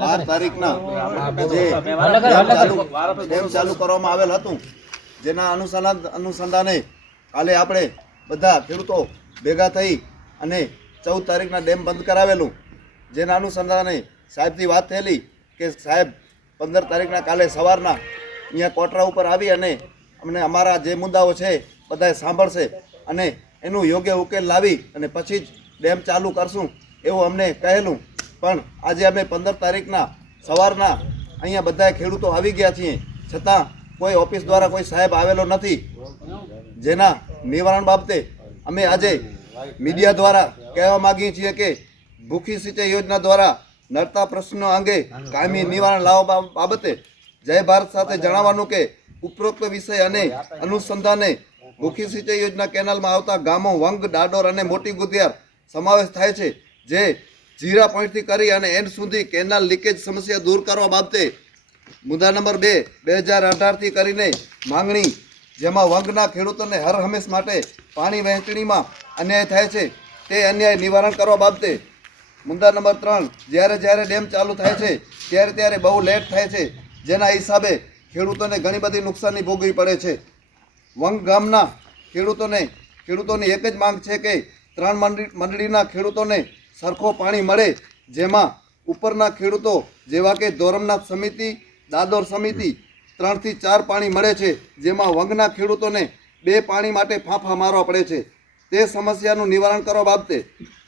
12 તારીખના જે ડેમ ચાલુ કરવામાં આવેલ હતું, જેના અનુસંધાને કાલે આપણે બધા ખેડૂતો ભેગા થઈ અને 14 તારીખના ડેમ બંધ કરાવેલું. જેના અનુસંધાને સાહેબથી વાત થયેલી કે સાહેબ 15 તારીખના કાલે સવારના અહીંયા કોટરા ઉપર આવી અને અમને અમારા જે મુદ્દાઓ છે બધાએ સાંભળશે અને એનું યોગ્ય ઉકેલ લાવી અને પછી જ ડેમ ચાલુ કરશું એવું અમને કહેલું. પણ આજે અમે 15 તારીખના સવારના અહીંયા બધા ખેડૂતો આવી ગયા છીએ, છતાં કોઈ ઓફિસ દ્વારા કોઈ સાહેબ આવેલો નથી. જેના નિવારણ બાબતે અમે આજે મીડિયા દ્વારા કહેવા માગીએ છીએ કે ભૂખી સિંચાઈ યોજના દ્વારા નડતા પ્રશ્નો અંગે કાયમી નિવારણ લાવવા બાબતે જય ભારત સાથે જણાવવાનું કે ઉપરોક્ત વિષય અને અનુસંધાને ભૂખી સિંચાઈ યોજના કેનાલમાં આવતા ગામો વંગ, ડાડોર અને મોટી ગુધિયાર સમાવેશ થાય છે, જે જીરા પોઈન્ટથી કરી અને એન્ડ સુધી કેનાલ લીકેજ સમસ્યા દૂર કરવા બાબતે મુદ્દા નંબર 2 2018થી કરીને માંગણી, જેમાં વંગના ખેડૂતોને હર હંમેશ માટે પાણી વહેંચણીમાં અન્યાય થાય છે તે અન્યાય નિવારણ કરવા બાબતે મુદ્દા નંબર 3 જ્યારે ડેમ ચાલુ થાય છે ત્યારે બહુ લેટ થાય છે, જેના હિસાબે ખેડૂતોને ઘણી બધી નુકસાની ભોગવવી પડે છે. વંગ ગામના ખેડૂતોની એક જ માંગ છે કે 3 મંડળીના ખેડૂતોને સરખો પાણી મળે, જેમાં ઉપરના ખેડૂતો જેવા કે ધોરમનાથ સમિતિ, દાદોર સમિતિ 3 થી 4 પાણી મળે છે, જેમાં વંગના ખેડૂતોને 2 પાણી માટે ફાંફા મારવા પડે છે. તે સમસ્યાનું નિવારણ કરવા બાબતે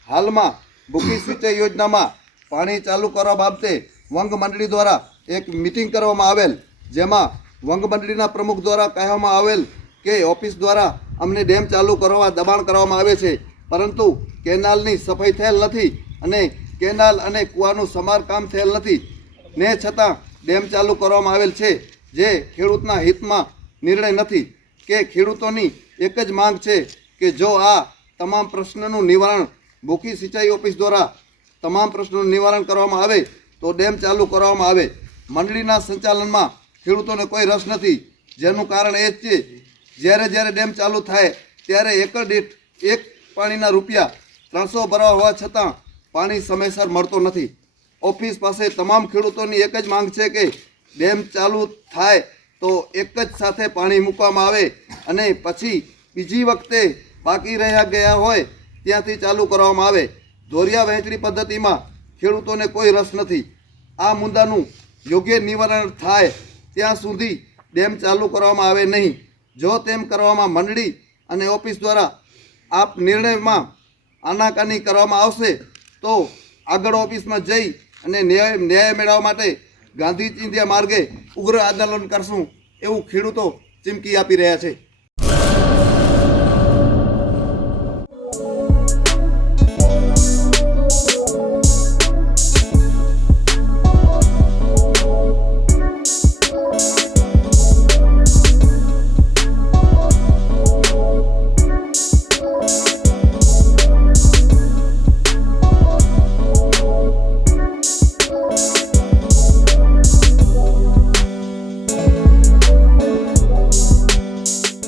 હાલમાં ભૂખી સિંચાઈ યોજનામાં પાણી ચાલુ કરવા બાબતે વંગ મંડળી દ્વારા એક મિટિંગ કરવામાં આવેલ, જેમાં વંગ મંડળીના પ્રમુખ દ્વારા કહેવામાં આવેલ કે ઓફિસ દ્વારા અમને ડેમ ચાલુ કરવા દબાણ કરવામાં આવે છે, પરંતુ કેનાલની સફાઈ થયેલ નથી અને કેનાલ અને કૂવાનું સમારકામ થયેલ નથી, ને છતાં ડેમ ચાલુ કરવામાં આવેલ છે, જે ખેડૂતના હિતમાં નિર્ણય નથી. કે ખેડૂતોની એક જ માંગ છે કે જો આ તમામ પ્રશ્નનું નિવારણ ભૂખી સિંચાઈ ઓફિસ દ્વારા તમામ પ્રશ્નોનું નિવારણ કરવામાં આવે તો ડેમ ચાલુ કરવામાં આવે. મંડળીના સંચાલનમાં ખેડૂતોને કોઈ રસ નથી, જેનું કારણ એ જ છે જ્યારે ડેમ ચાલુ થાય ત્યારે એકર દીઠ એક પાણીના રૂપિયા 300 ભરવા હોવા છતાં પાણી સમયસર મળતો નથી. ઓફિસ પાસે તમામ ખેડૂતોની એક જ માંગ છે કે ડેમ ચાલુ થાય તો એક જ સાથે પાણી મૂકવામાં આવે અને પછી બીજી વખતે બાકી રહ્યા ગયા હોય ત્યાંથી ચાલુ કરવામાં આવે. ધોરિયા વહેંચણી પદ્ધતિમાં ખેડૂતોને કોઈ રસ નથી. આ મુદ્દાનું યોગ્ય નિવારણ થાય ત્યાં સુધી ડેમ ચાલુ કરવામાં આવે નહીં. જો તેમ કરવામાં મંડળી અને ઓફિસ દ્વારા આ નિર્ણયમાં આનાકાની કરવામાં આવશે તો આગળ ઓફિસમાં જઈ અને ન્યાય મેળવવા માટે ગાંધી ચિંધ્યા માર્ગે ઉગ્ર આંદોલન કરશું એવું ખેડૂતો ચીમકી આપી રહ્યા છે.